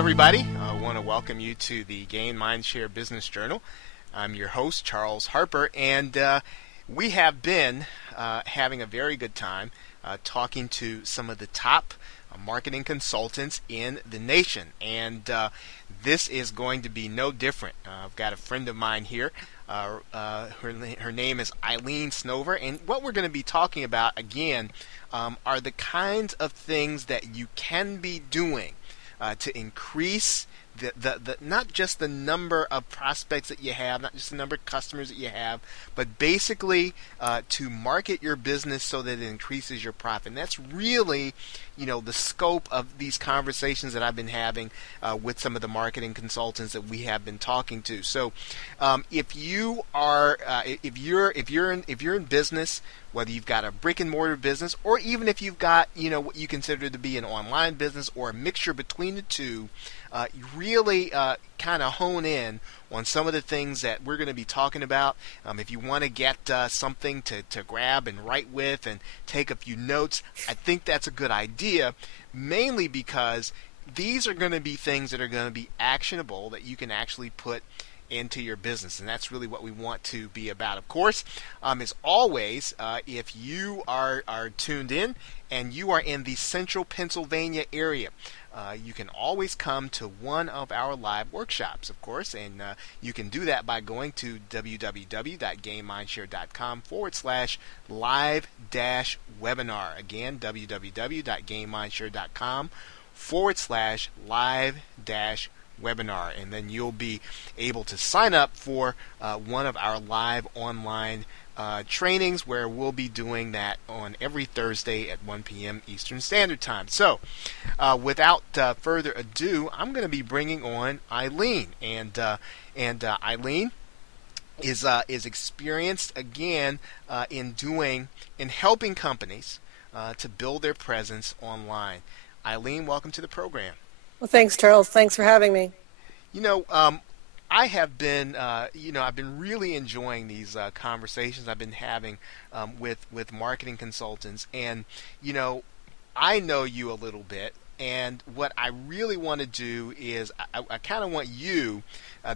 everybody. I want to welcome you to the Gain Mindshare Business Journal. I'm your host, Charles Harper, and we have been having a very good time talking to some of the top marketing consultants in the nation. And this is going to be no different. I've got a friend of mine here. Her name is Eileen Snover, and what we're going to be talking about, again, are the kinds of things that you can be doing to increase the not just the number of prospects that you have, not just the number of customers that you have, but basically to market your business so that it increases your profit. And that's really, the scope of these conversations that I've been having with some of the marketing consultants that we have been talking to. So, if you are, if you're in business, whether you've got a brick and mortar business, or even if you've got, what you consider to be an online business or a mixture between the two, you really kind of hone in on some of the things that we're going to be talking about. If you want to get something to grab and write with and take a few notes, I think that's a good idea, mainly because these are going to be things that are going to be actionable that you can actually put into your business, and that's really what we want to be about. Of course, as always, if you are tuned in and you are in the central Pennsylvania area, you can always come to one of our live workshops, of course, and you can do that by going to www.gainmindshare.com/live-webinar. Again, www.gainmindshare.com/live-webinar, and then you'll be able to sign up for one of our live online trainings, where we'll be doing that on every Thursday at 1 p.m. Eastern Standard Time. So, without further ado, I'm going to be bringing on Eileen, and Eileen is experienced again in helping companies to build their presence online. Eileen, welcome to the program. Well, thanks, Charles. Thanks for having me. I have been, I've been really enjoying these conversations I've been having with marketing consultants, and I know you a little bit, and what I really want to do is I kind of want you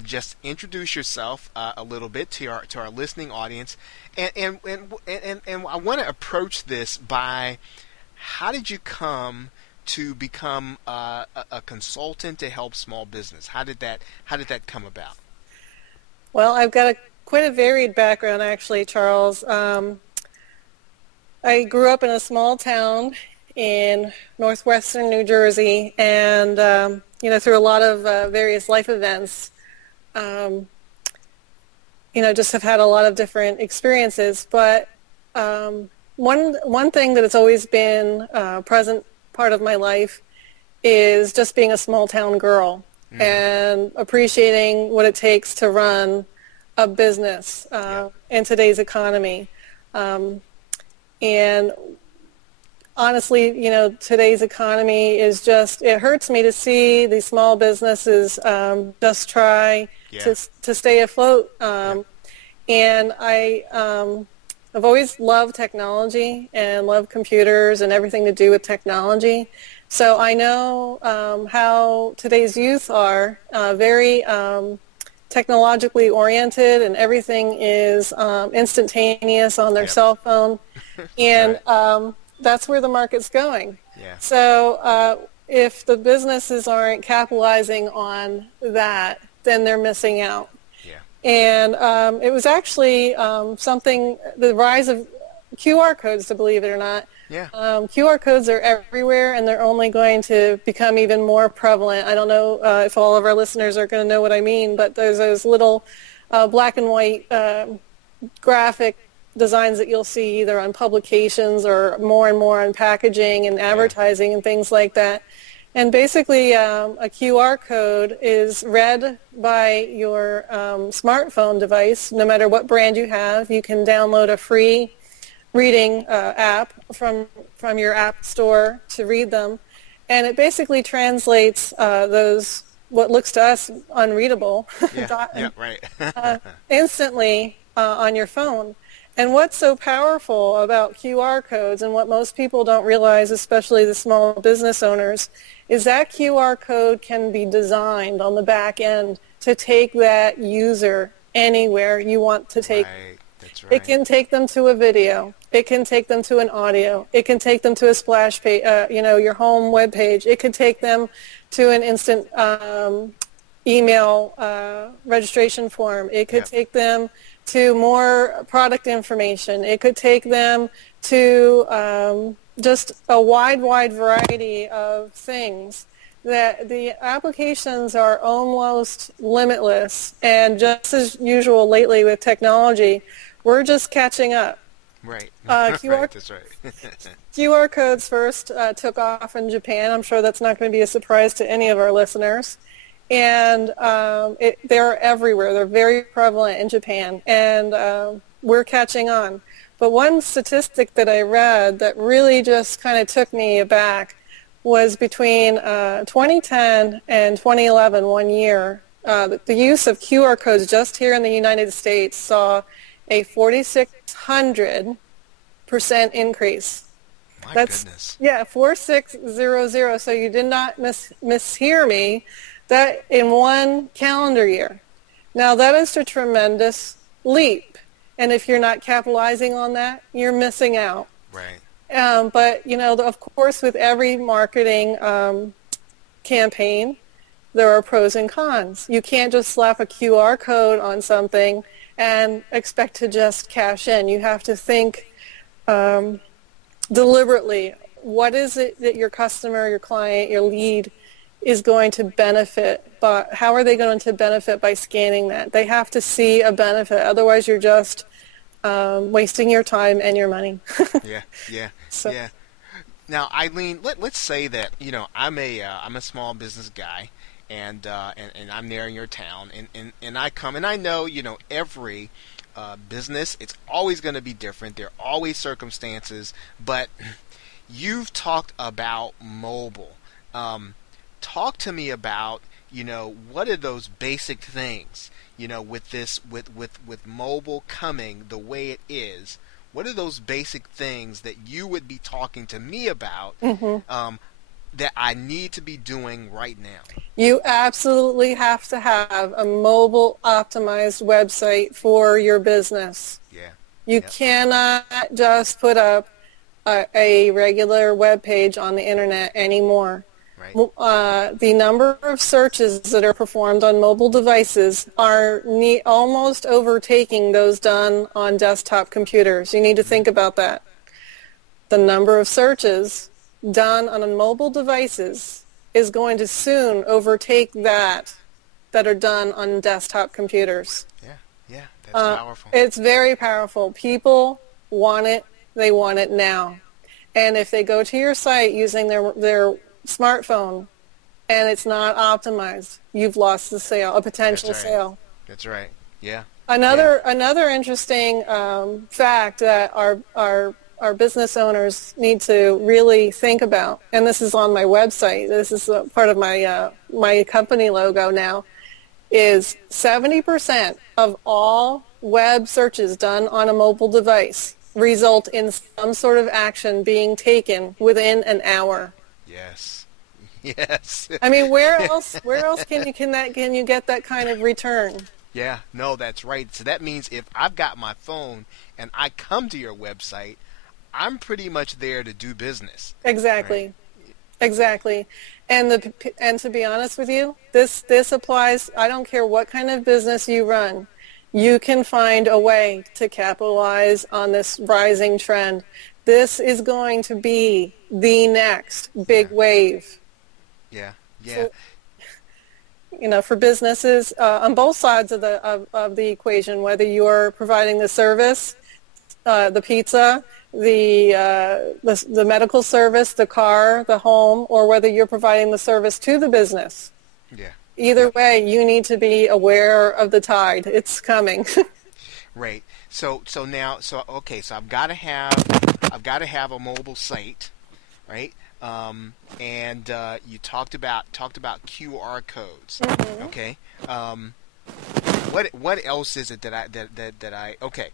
just introduce yourself a little bit to our listening audience, and I want to approach this by, how did you come to become a consultant to help small business? How did that come about? Well, I've got quite a varied background, actually, Charles. I grew up in a small town in northwestern New Jersey, and through a lot of various life events, just have had a lot of different experiences. But one thing that has always been present part of my life is just being a small town girl and appreciating what it takes to run a business in today's economy. And honestly, today's economy is it hurts me to see these small businesses just try to stay afloat. And I've always loved technology and loved computers and everything to do with technology. So I know how today's youth are very technologically oriented, and everything is instantaneous on their cell phone. And that's where the market's going. Yeah. So if the businesses aren't capitalizing on that, then they're missing out. And it was actually the rise of QR codes, to believe it or not. Yeah. QR codes are everywhere, and they're only going to become even more prevalent. I don't know if all of our listeners are going to know what I mean, but there's those little black and white graphic designs that you'll see either on publications or more and more on packaging and advertising and things like that. And basically, a QR code is read by your smartphone device, no matter what brand you have. You can download a free reading app from your app store to read them. And it basically translates those, what looks to us unreadable, instantly on your phone. And what's so powerful about QR codes and what most people don't realize, especially the small business owners, is that QR code can be designed on the back end to take that user anywhere you want to take. Right. That's right. It can take them to a video. It can take them to an audio. It can take them to a splash page, your home web page. It could take them to an instant email registration form. It could take them to more product information. It could take them to just a wide variety of things. That the applications are almost limitless, and just as usual lately with technology, we're just catching up. Right. QR, That's right. QR codes first took off in Japan. I'm sure that's not going to be a surprise to any of our listeners. And they're everywhere. They're very prevalent in Japan, and we're catching on. But one statistic that I read that really just kind of took me aback was between 2010 and 2011, 1 year, the use of QR codes just here in the United States saw a 4,600% increase. Goodness. Yeah, 4,600. So you did not mishear me. That in 1 calendar year. Now that is a tremendous leap, and if you're not capitalizing on that, you're missing out. Right. But of course, with every marketing campaign, there are pros and cons. You can't just slap a QR code on something and expect to just cash in. You have to think deliberately. What is it that your customer, your client, your lead is going to benefit? But how are they going to benefit by scanning that? They have to see a benefit. Otherwise, you're just wasting your time and your money. Yeah. So. Yeah. Now, Eileen, let's say that I'm a small business guy, and I'm there in your town, and I come, and I know every business, it's always going to be different. There are always circumstances, but you've talked about mobile. Talk to me about what are those basic things with mobile coming the way it is. What are those basic things that you would be talking to me about that I need to be doing right now? You absolutely have to have a mobile optimized website for your business. Yeah. You cannot just put up a regular web page on the internet anymore. Right. The number of searches that are performed on mobile devices are almost overtaking those done on desktop computers. You need to think about that. The number of searches done on mobile devices is going to soon overtake that are done on desktop computers. Yeah, that's powerful. It's very powerful. People want it. They want it now. And if they go to your site using their smartphone and it's not optimized, you've lost the sale, a potential sale. That's right. Yeah. Another interesting fact that our business owners need to really think about, and this is on my website, this is a part of my company logo now, is 70% of all web searches done on a mobile device result in some sort of action being taken within an hour. Yes. I mean, where else can you get that kind of return? Yeah, no, that's right. So that means if I've got my phone and I come to your website, I'm pretty much there to do business. Exactly. Right? Exactly. And to be honest with you, this applies. I don't care what kind of business you run. You can find a way to capitalize on this rising trend. This is going to be the next big wave. Yeah. So, for businesses on both sides of the equation, whether you're providing the service, the pizza, the medical service, the car, the home, or whether you're providing the service to the business. Yeah. Either way, you need to be aware of the tide. It's coming. Right. So I've got to have a mobile site, right? And you talked about QR codes. Mm-hmm. Okay. What else is it that I okay?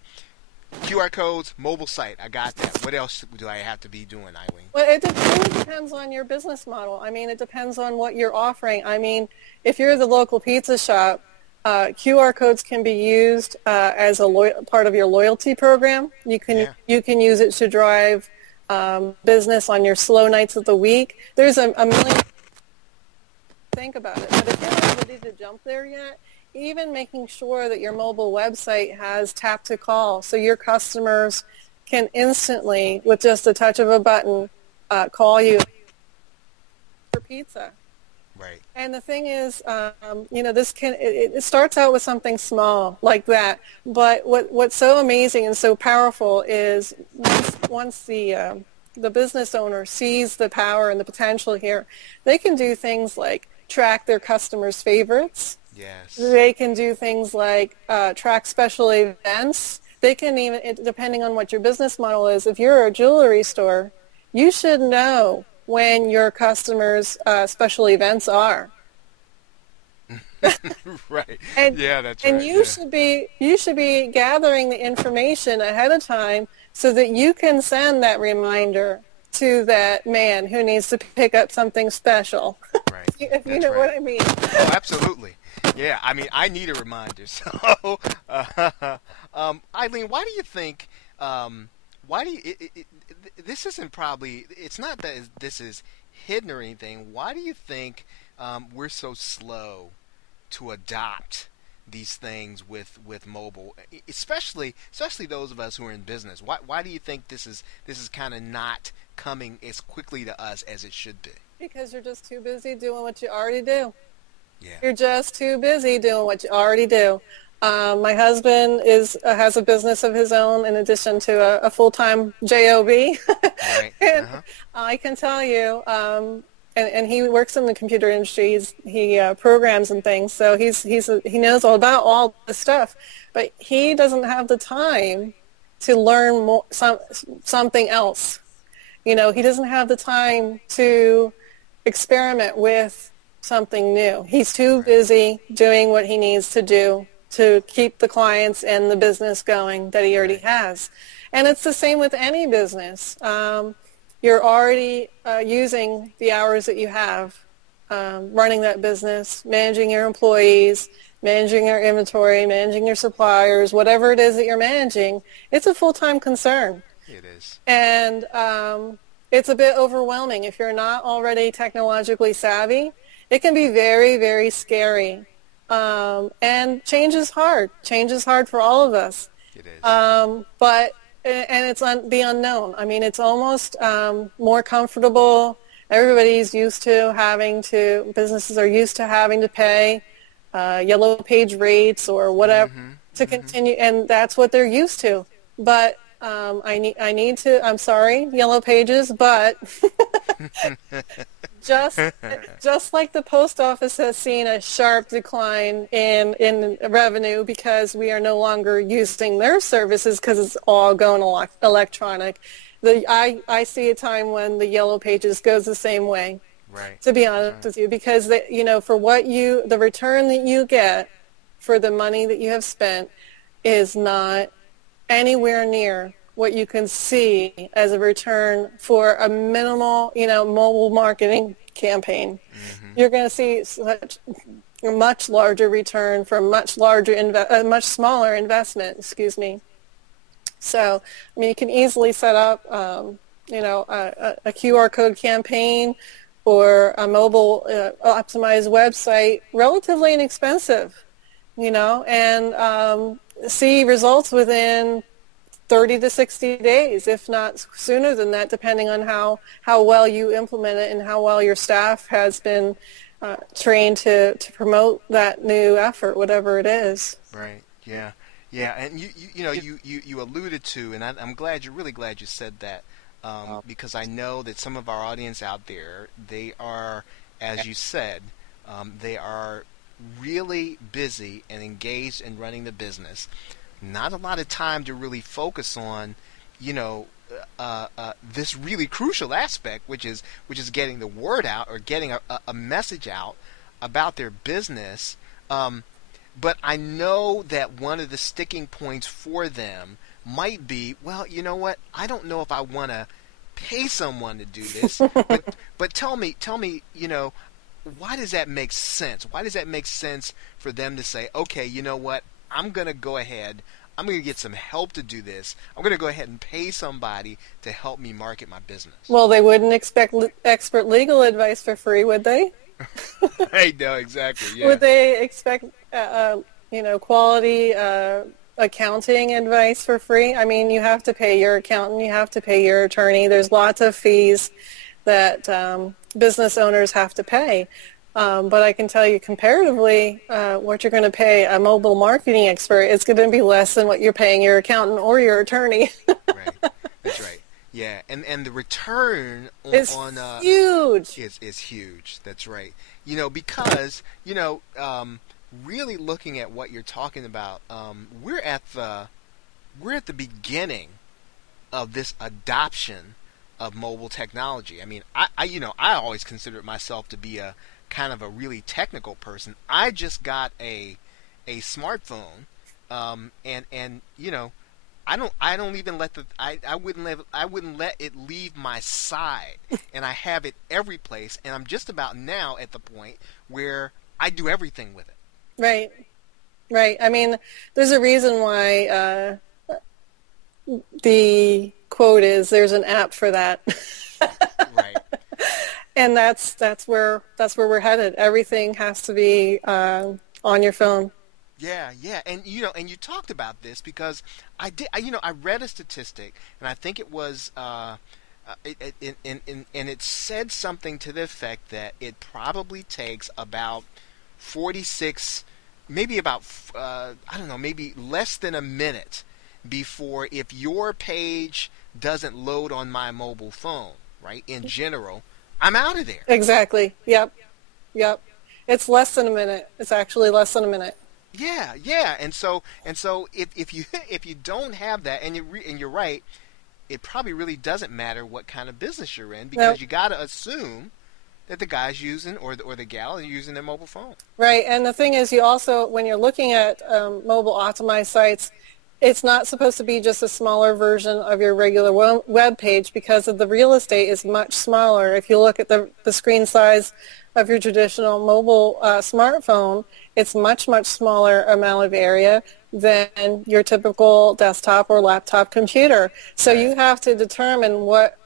QR codes, mobile site. I got that. What else do I have to be doing, Eileen? Well, it really depends on your business model. I mean, it depends on what you're offering. I mean, if you're the local pizza shop, QR codes can be used as a part of your loyalty program. You can use it to drive business on your slow nights of the week. There's a million. Think about it. But if you're not ready to jump there yet, even making sure that your mobile website has tap to call, so your customers can instantly, with just a touch of a button, call you for pizza. Right. And the thing is, it starts out with something small like that. But what's so amazing and so powerful is once the business owner sees the power and the potential here, they can do things like track their customers' favorites. Yes. They can do things like track special events. They can even, depending on what your business model is, if you're a jewelry store, you should know when your customers' special events are. Right. And, yeah, that's and right. you should be gathering the information ahead of time so that you can send that reminder to that man who needs to pick up something special. Right. If you know what I mean. Oh, absolutely. Yeah, I mean, I need a reminder. So, Eileen, why do you think? This isn't probably. It's not that this is hidden or anything. Why do you think we're so slow to adopt these things with mobile, especially those of us who are in business? Why do you think this is kind of not coming as quickly to us as it should be? Because you're just too busy doing what you already do. Yeah. You're just too busy doing what you already do. My husband has a business of his own in addition to a full-time job. Right. And I can tell you, and he works in the computer industry. He programs and things, so he knows all about all this stuff. But he doesn't have the time to learn something else. You know, he doesn't have the time to experiment with something new. He's too busy doing what he needs to do to keep the clients and the business going that he already has. And it's the same with any business. You're already using the hours that you have running that business, managing your employees, managing your inventory, managing your suppliers, whatever it is that you're managing. It's a full-time concern. It is. And it's a bit overwhelming. If you're not already technologically savvy, it can be very, very scary. And change is hard. Change is hard for all of us. It is. And it's the unknown. I mean, it's almost more comfortable. Everybody's used to businesses are used to having to pay yellow page rates or whatever to continue, and that's what they're used to. But I'm sorry, Yellow Pages, but just like the post office has seen a sharp decline in revenue because we are no longer using their services because it's all going electronic. I see a time when the Yellow Pages goes the same way. Right. To be honest with you, because for the return that you get for the money that you have spent is not anywhere near what you can see as a return for a minimal, mobile marketing campaign. You're going to see such a much larger return for a much smaller investment. Excuse me. So, I mean, you can easily set up, a QR code campaign or a mobile optimized website, relatively inexpensive, and see results within 30 to 60 days, if not sooner than that, depending on how well you implement it and how well your staff has been trained to promote that new effort, whatever it is. Right. Yeah. Yeah. And you alluded to, and I'm really glad you said that, because I know that some of our audience out there, they are, as you said, they are really busy and engaged in running the business. Not a lot of time to really focus on, this really crucial aspect, which is getting the word out or getting a message out about their business. But I know that one of the sticking points for them might be, well, you know what? I don't know if I want to pay someone to do this, but tell me, why does that make sense? Why does that make sense for them to say, okay, you know what? I'm going to go ahead. I'm going to get some help to do this. I'm going to go ahead and pay somebody to help me market my business. Well, they wouldn't expect expert legal advice for free, would they? Right, no, exactly. Yeah. Would they expect, quality accounting advice for free? I mean, you have to pay your accountant, you have to pay your attorney. There's lots of fees that business owners have to pay. But I can tell you comparatively, what you're going to pay a mobile marketing expert is going to be less than what you're paying your accountant or your attorney. Right, that's right. Yeah, and the return on huge. Is huge. That's right. Because really looking at what you're talking about, we're at the beginning of this adoption of mobile technology. I mean, I always considered myself to be a kind of a really technical person. I just got a smartphone, and I don't even let I wouldn't let it leave my side, and I have it every place, and I'm just about now at the point where I do everything with it. Right. I mean, there's a reason why the quote is there's an app for that. Right. And that's where we're headed. Everything has to be on your phone. Yeah, and you talked about this because I read a statistic, and I think it was it said something to the effect that it probably takes about 46, maybe about maybe less than a minute before, if your page doesn't load on my mobile phone, right? In general, I'm out of there. Exactly. Yep. It's less than a minute. It's actually less than a minute. Yeah. And so if you don't have that, and you're right, it probably really doesn't matter what kind of business you're in, because Nope. you got to assume that the guy's using or the gal is using their mobile phone. Right. And the thing is, you also, when you're looking at mobile optimized sites, it's not supposed to be just a smaller version of your regular web page, because of the real estate is much smaller. If you look at the screen size of your traditional mobile smartphone, it's much much smaller amount of area than your typical desktop or laptop computer. So you have to determine what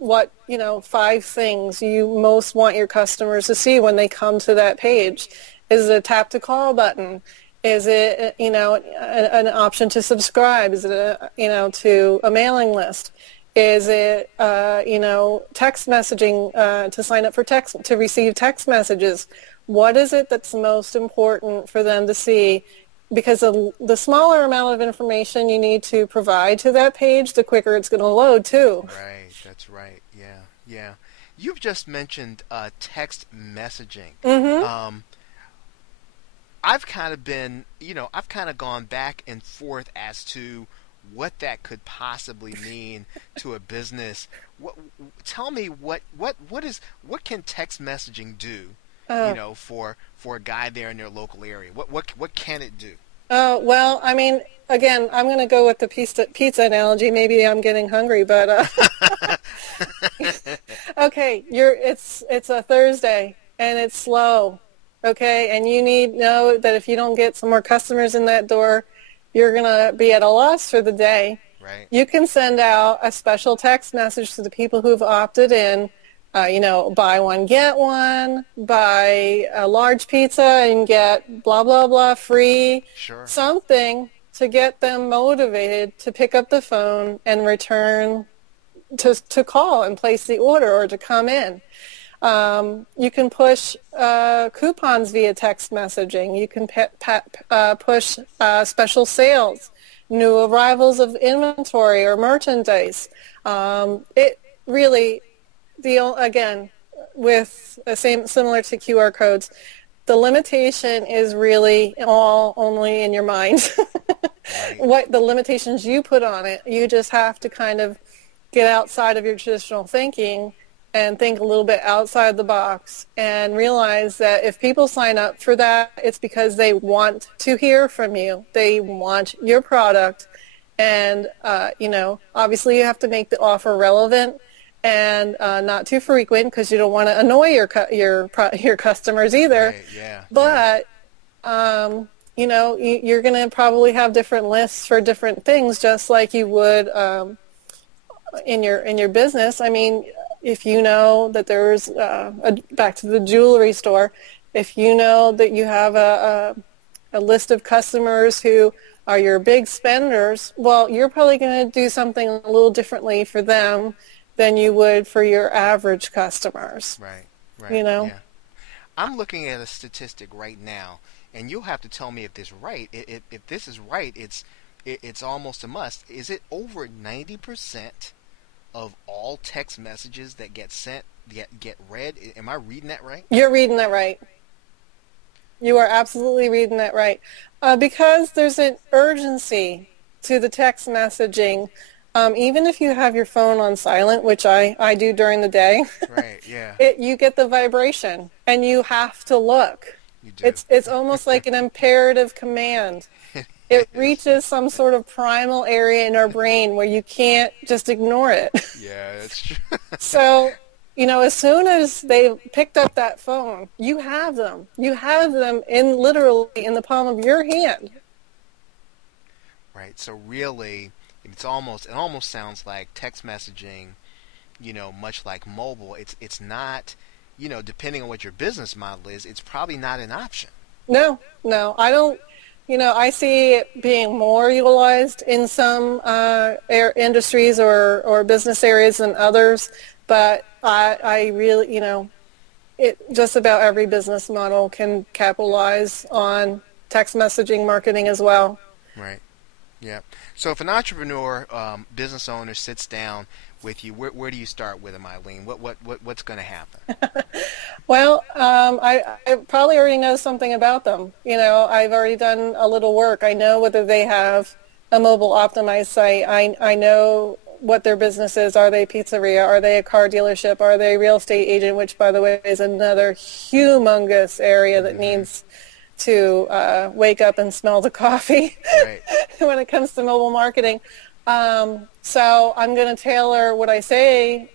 5 things you most want your customers to see when they come to that page. Is it a tap to call button? Is it, an option to subscribe? Is it, to a mailing list? Is it, text messaging to sign up for to receive text messages? What is it that's most important for them to see? Because the smaller amount of information you need to provide to that page, the quicker it's going to load too. Right, that's right. Yeah. You've just mentioned text messaging. Mm-hmm. I've kind of gone back and forth as to what that could possibly mean to a business. Tell me what can text messaging do? For a guy there in their local area. What can it do? Well, I mean, again, I'm going to go with the pizza analogy. Maybe I'm getting hungry, but okay, it's a Thursday and it's slow. Okay, and you know that if you don't get some more customers in that door, you're going to be at a loss for the day. Right. You can send out a special text message to the people who've opted in, buy one, get one, buy a large pizza and get blah, blah, blah free. Sure. Something to get them motivated to pick up the phone and return to call and place the order or to come in. You can push coupons via text messaging. You can push special sales, new arrivals of inventory or merchandise. It really, again, with similar to QR codes, the limitation is really all only in your mind. Right. What the limitations you put on it, you just have to kind of get outside of your traditional thinking and think a little bit outside the box and realize that if people sign up for that, it's because they want to hear from you. They want your product, And, obviously you have to make the offer relevant and not too frequent because you don't want to annoy your customers either. Right, yeah. But, you're going to probably have different lists for different things, just like you would in your business. I mean, if you know that there's, back to the jewelry store, if you know that you have a list of customers who are your big spenders, well, you're probably going to do something a little differently for them than you would for your average customers. Right. Yeah. I'm looking at a statistic right now, and you'll have to tell me if this is right. If this is right, it's almost a must. Is it over 90% of all text messages that get sent get read? Am I reading that right? You're reading that right. You are absolutely reading that right. Because there's an urgency to the text messaging. Even if you have your phone on silent, which I do during the day, right? Yeah. You get the vibration, and you have to look. You do. It's almost like an imperative command. It reaches some sort of primal area in our brain where you can't just ignore it. Yeah, that's true. So, as soon as they picked up that phone, you have them. You have them literally in the palm of your hand. Right. So really, it almost sounds like text messaging, much like mobile. It's not, depending on what your business model is, it's probably not an option. No, I don't. I see it being more utilized in some industries or business areas than others, but I really, just about every business model can capitalize on text messaging marketing as well. Right. Yeah. So if an entrepreneur, business owner sits down with you, where do you start with them, Eileen? What's going to happen? Well, I probably already know something about them. I've already done a little work. I know whether they have a mobile optimized site. I know what their business is. Are they a pizzeria? Are they a car dealership? Are they a real estate agent, which, by the way, is another humongous area that needs to wake up and smell the coffee right. when it comes to mobile marketing. So I'm going to tailor what I say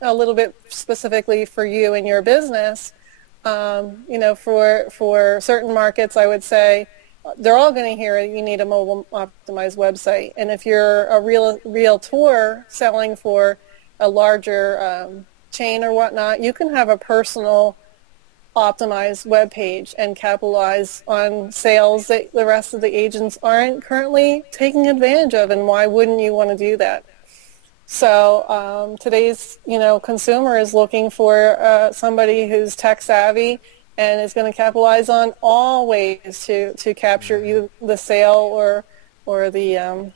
a little bit specifically for you and your business. For certain markets, I would say they're all going to hear you need a mobile optimized website. And if you're a realtor selling for a larger chain or whatnot, you can have a personal optimized web page and capitalize on sales that the rest of the agents aren't currently taking advantage of. And why wouldn't you want to do that? So today's consumer is looking for somebody who's tech savvy and is going to capitalize on all ways to capture either the sale or the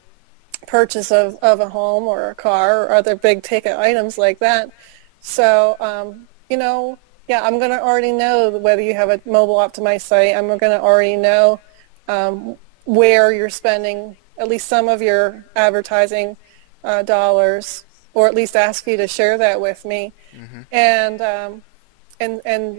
purchase of a home or a car or other big ticket items like that. So yeah, I'm going to already know whether you have a mobile optimized site. I'm going to already know where you're spending at least some of your advertising dollars, or at least ask you to share that with me, and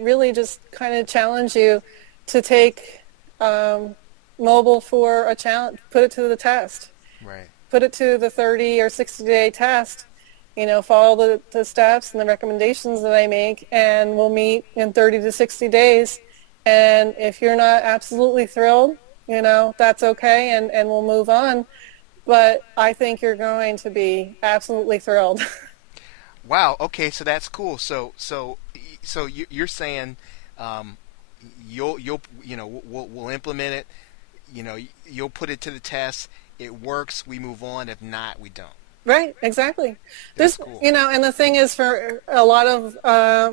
really just kind of challenge you to take mobile for a challenge, put it to the test, right? Put it to the 30 or 60-day test. Follow the steps and the recommendations that I make, and we'll meet in 30 to 60 days. And if you're not absolutely thrilled, that's okay, and we'll move on. But I think you're going to be absolutely thrilled. Wow. Okay. So that's cool. So you're saying we'll implement it. You'll put it to the test. It works. We move on. If not, we don't. Right. Exactly. That's cool. And the thing is, for a lot of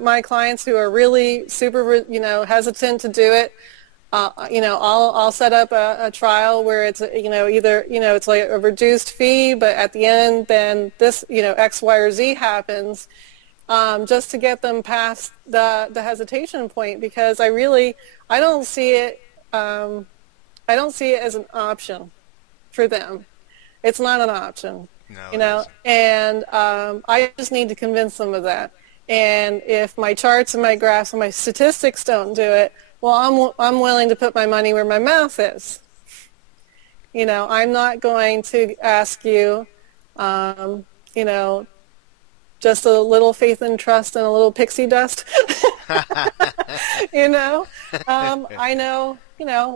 my clients who are really super, hesitant to do it, I'll set up a trial where it's, either, it's like a reduced fee, but at the end, then this, X, Y, or Z happens, just to get them past the hesitation point, because I don't see it as an option for them. It's not an option, no, and I just need to convince them of that. And if my charts and my graphs and my statistics don't do it, well, I'm willing to put my money where my mouth is. I'm not going to ask you, you know, just a little faith and trust and a little pixie dust. you know, I know,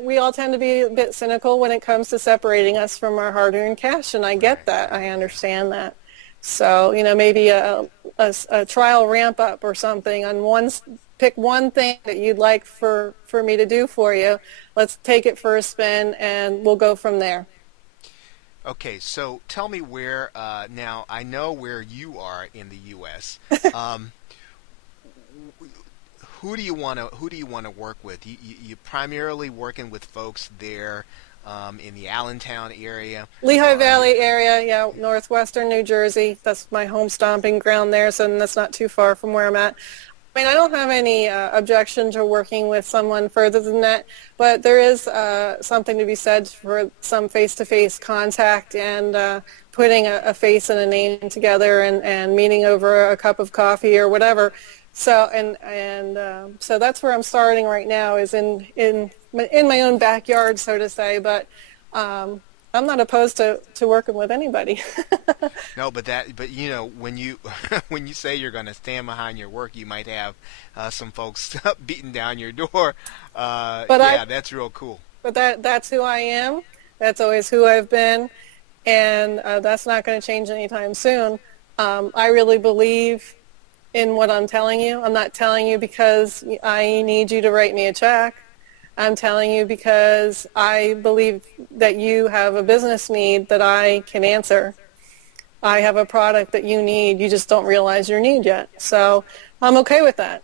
we all tend to be a bit cynical when it comes to separating us from our hard-earned cash, and I get that. I understand that. So, maybe a trial ramp up or something on pick one thing that you'd like for me to do for you. Let's take it for a spin, and we'll go from there. Okay, so tell me where, now I know where you are in the U.S. Who do you want to work with? You primarily working with folks there in the Allentown area, Lehigh Valley area, yeah, northwestern New Jersey. That's my home stomping ground there, so that's not too far from where I'm at. I mean, I don't have any objection to working with someone further than that, but there is something to be said for some face-to-face contact and putting a face and a name together and meeting over a cup of coffee or whatever. So so that's where I'm starting right now, is in my own backyard, so to say. But I'm not opposed to working with anybody. No, but when you when you say you're going to stand behind your work, you might have some folks beating down your door. That's real cool. But that's who I am. That's always who I've been, and that's not going to change anytime soon. I really believe in what I'm telling you. I'm not telling you because I need you to write me a check. I'm telling you because I believe that you have a business need that I can answer. I have a product that you need. You just don't realize your need yet. So I'm okay with that.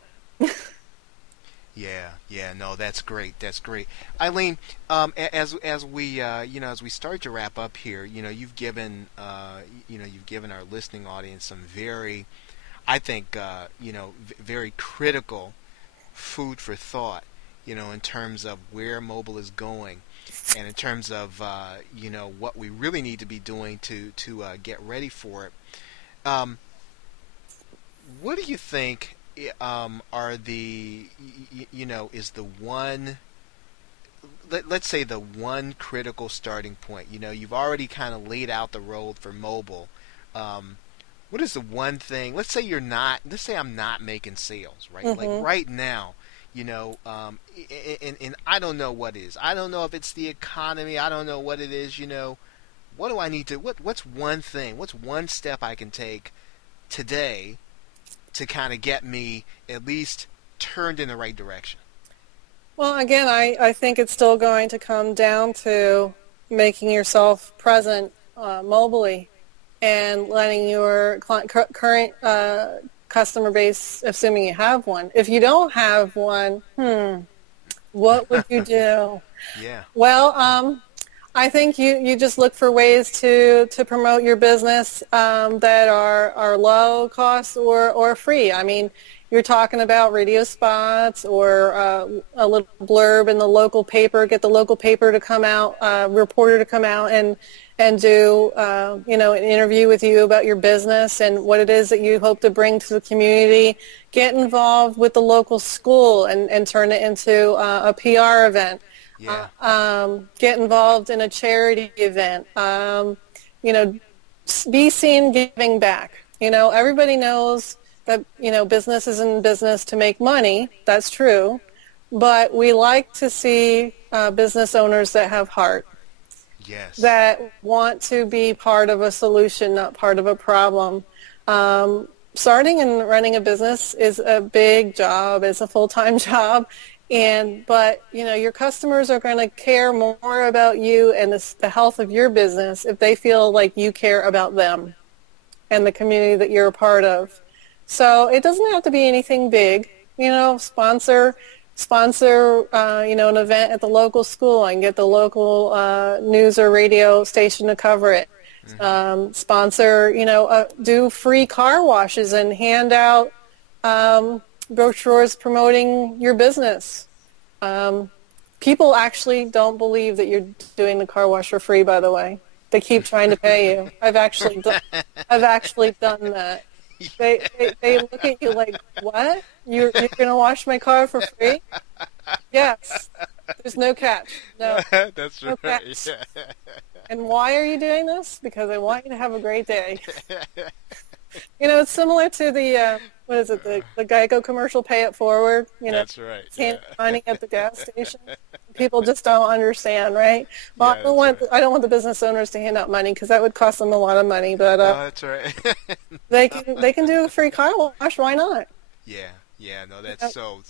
Yeah, no, that's great. That's great. Eileen, as we start to wrap up here, you've given our listening audience some very, I think, very critical food for thought, in terms of where mobile is going, and in terms of what we really need to be doing to get ready for it. What do you think are the is the one, let's say, the one critical starting point? You've already kind of laid out the road for mobile. What is the one thing? Let's say I'm not making sales, right? Mm-hmm. Like right now, and I don't know what it is. I don't know if it's the economy. I don't know what it is. What do I need to? What's one thing? What's one step I can take today to kind of get me at least turned in the right direction? Well, again, I think it's still going to come down to making yourself present mobily and letting your current customer base, assuming you have one. If you don't have one, what would you do? Yeah. Well, I think you just look for ways to promote your business that are low cost or free. I mean, you're talking about radio spots or a little blurb in the local paper. Get the local paper to come out, reporter to come out and do an interview with you about your business and what it is that you hope to bring to the community. Get involved with the local school and turn it into a PR event. Yeah. Get involved in a charity event. Be seen giving back. Everybody knows that, business is in business to make money. That's true. But we like to see business owners that have heart. Yes. That want to be part of a solution, not part of a problem. Starting and running a business is a big job. It's a full-time job. But your customers are going to care more about you and the health of your business if they feel like you care about them and the community that you're a part of. So it doesn't have to be anything big. Sponsor an event at the local school and get the local news or radio station to cover it. Mm-hmm. Sponsor, do free car washes and hand out brochures promoting your business. People actually don't believe that you're doing the car wash for free, by the way. They keep trying to pay you. I've actually done that. They look at you like, what? You're going to wash my car for free? Yes. There's no catch. No, That's no right. catch. And why are you doing this? Because I want you to have a great day. It's similar to the what is it? The Geico commercial, "Pay It Forward." That's right. Hand Yeah. money at the gas station. People just don't understand, right? Well, Yeah, that's right. I don't want the business owners to hand out money because that would cost them a lot of money. But No, that's right. they can do a free car wash. Why not? Yeah. Yeah. No, that's so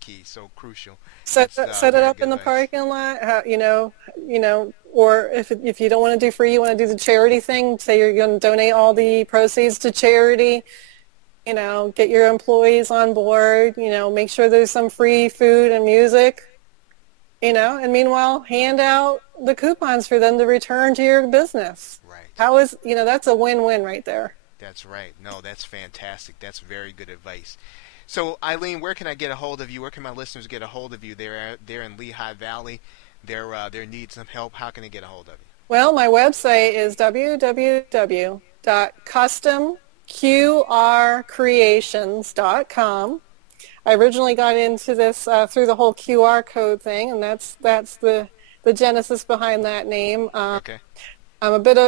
key, so crucial. Set That's set it very up good in the advice. parking lot. Or if you don't want to do free, you want to do the charity thing. Say you're going to donate all the proceeds to charity. Get your employees on board. Make sure there's some free food and music. And meanwhile, hand out the coupons for them to return to your business. Right. That's a win-win right there. That's right. No, that's fantastic. That's very good advice. So, Eileen, where can I get a hold of you? Where can my listeners get a hold of you? They're in Lehigh Valley. They need some help. How can they get a hold of you? Well, my website is www.customqrcreations.com. I originally got into this through the whole QR code thing, and that's the genesis behind that name. Okay. I'm a bit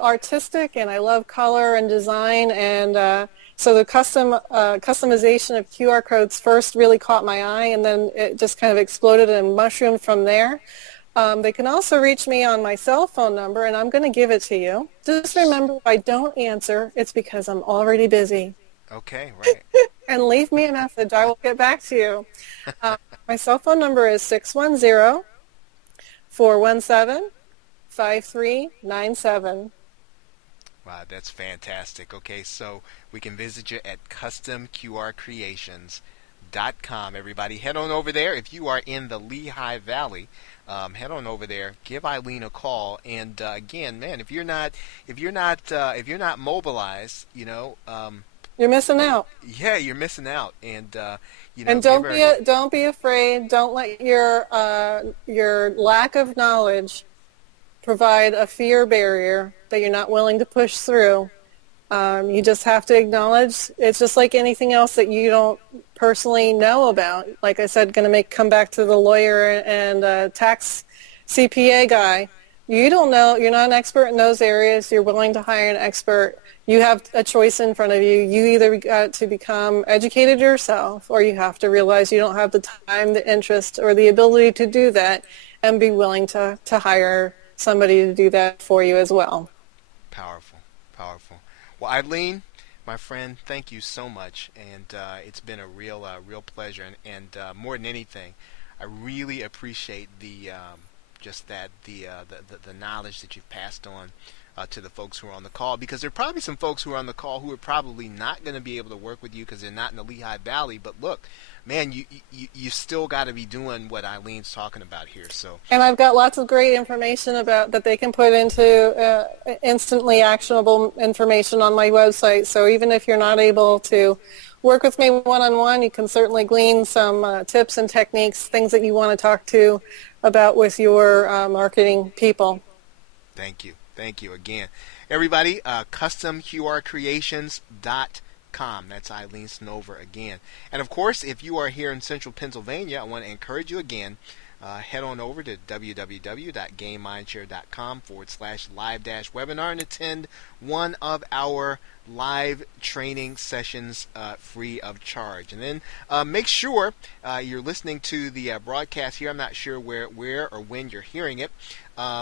artistic, and I love color and design, and so the customization of QR codes first really caught my eye, and then it just kind of exploded and mushroomed from there. They can also reach me on my cell phone number, and I'm going to give it to you. Just remember, if I don't answer, it's because I'm already busy. Okay, right. And leave me a message. I will get back to you. My cell phone number is 610-417-5397. Wow, that's fantastic. Okay, so we can visit you at customqrcreations.com. Everybody, head on over there. If you are in the Lehigh Valley, head on over there. Give Eileen a call. And again, man, if you're not mobilized, You're missing out. yeah, you're missing out. And And don't be afraid. Don't let your lack of knowledge provide a fear barrier that you're not willing to push through. You just have to acknowledge it's just like anything else that you don't personally know about. Like I said, going to come back to the lawyer and tax CPA guy. You don't know. You're not an expert in those areas. You're willing to hire an expert. You have a choice in front of you. You either got to become educated yourself, or you have to realize you don't have the time, the interest, or the ability to do that, and be willing to hire somebody to do that for you as well. Powerful, powerful. Well, Eileen, my friend, thank you so much, and it's been a real pleasure. And more than anything, I really appreciate the knowledge that you've passed on to the folks who are on the call, because there are probably some folks who are on the call who are probably not going to be able to work with you because they're not in the Lehigh Valley. But look, man, you still got to be doing what Eileen's talking about here. So, and I've got lots of great information about that they can put into instantly actionable information on my website. So even if you're not able to work with me one-on-one, you can certainly glean some tips and techniques, things that you want to talk to about with your marketing people. Thank you again, everybody. CustomQRCreations.com. That's Eileen Snover again. And of course, if you are here in Central Pennsylvania, I want to encourage you again. Head on over to www.gamemindshare.com/live-webinar and attend one of our live training sessions free of charge. And then make sure you're listening to the broadcast here. I'm not sure where or when you're hearing it.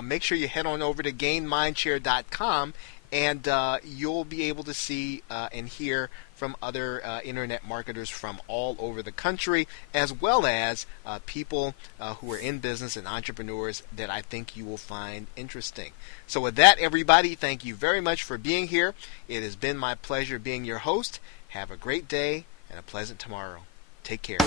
Make sure you head on over to gainmindshare.com, and you'll be able to see and hear from other internet marketers from all over the country, as well as people who are in business and entrepreneurs that I think you will find interesting. So with that, everybody, thank you very much for being here. It has been my pleasure being your host. Have a great day and a pleasant tomorrow. Take care.